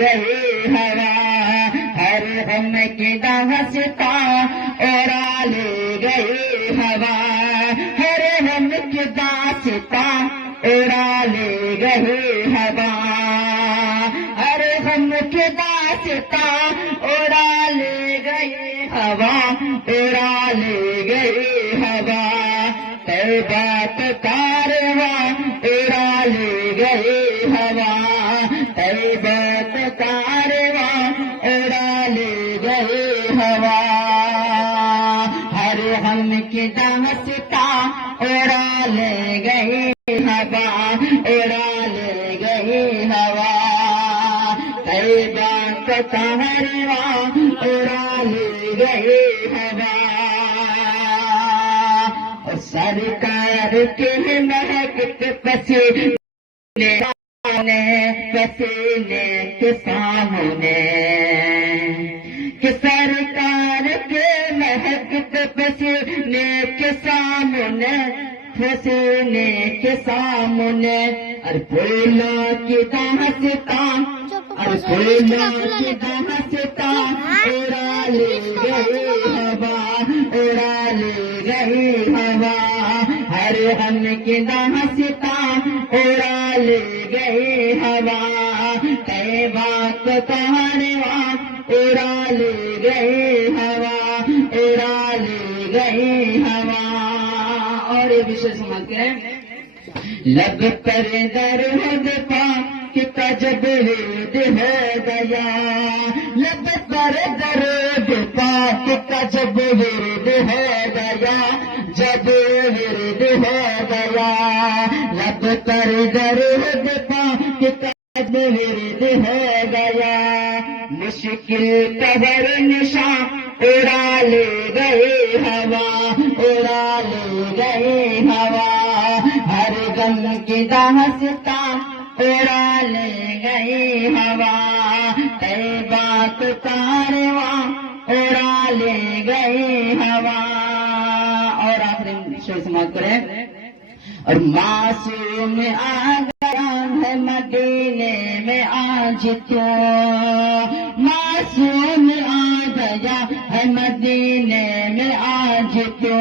گئی ہوا، ہر غم کی داستاں اڑا لے گئی ہوا، ہر غم کی داستاں اڑا لے گئی ہوا، ہر غم کی داستاں اڑا لے گئی ہوا، اڑا لے گئی ہوا، طیبہ کا کارواں اڑا لے گئی ہوا، طیبہ کا کارواں اڑا لے گئی ہوا، ہر غم کی داستاں اڑا لے گئی ہوا، اڑا لے گئی ہوا، طیبہ کا کارواں اڑا لے گئی ہوا، سرکار کے مہک پسینے پسینے کے سامنے، کہ سرکار کے مہک پسینے کے سامنے، پسینے کے سامنے، اور پھولوں کی داستاں، اور پھولوں کی داستاں اڑا لے گئی ہوا، اڑا لے گئی ہوا، ہر غم کی داستاں اڑا لے گئی ہوا، طیبہ کا کارواں اڑا لے گئی ہوا، اڑا لے گئی ہوا، اور یہ وشے سمجھتے ہیں، لب پر درود پاک کا جب ورد ہو گیا، لب پر درود پاک کا جب ورد ہو گیا، جب ورد ہو گیا، لب پر درود پاک کا جب ورد ہو گیا، مشکل قبر نشاں اڑا لے گئی ہوا، اڑا لے گئی ہوا، ہر غم کی داستاں اڑا لے گئی ہوا، طیبہ کا کارواں اڑا لے گئی ہوا، اور آخری شعر سماعت کریں، اور معصوم آ گیا ہے مدینے میں آج تو، معصوم آ گیا ہے مدینے میں آج تو،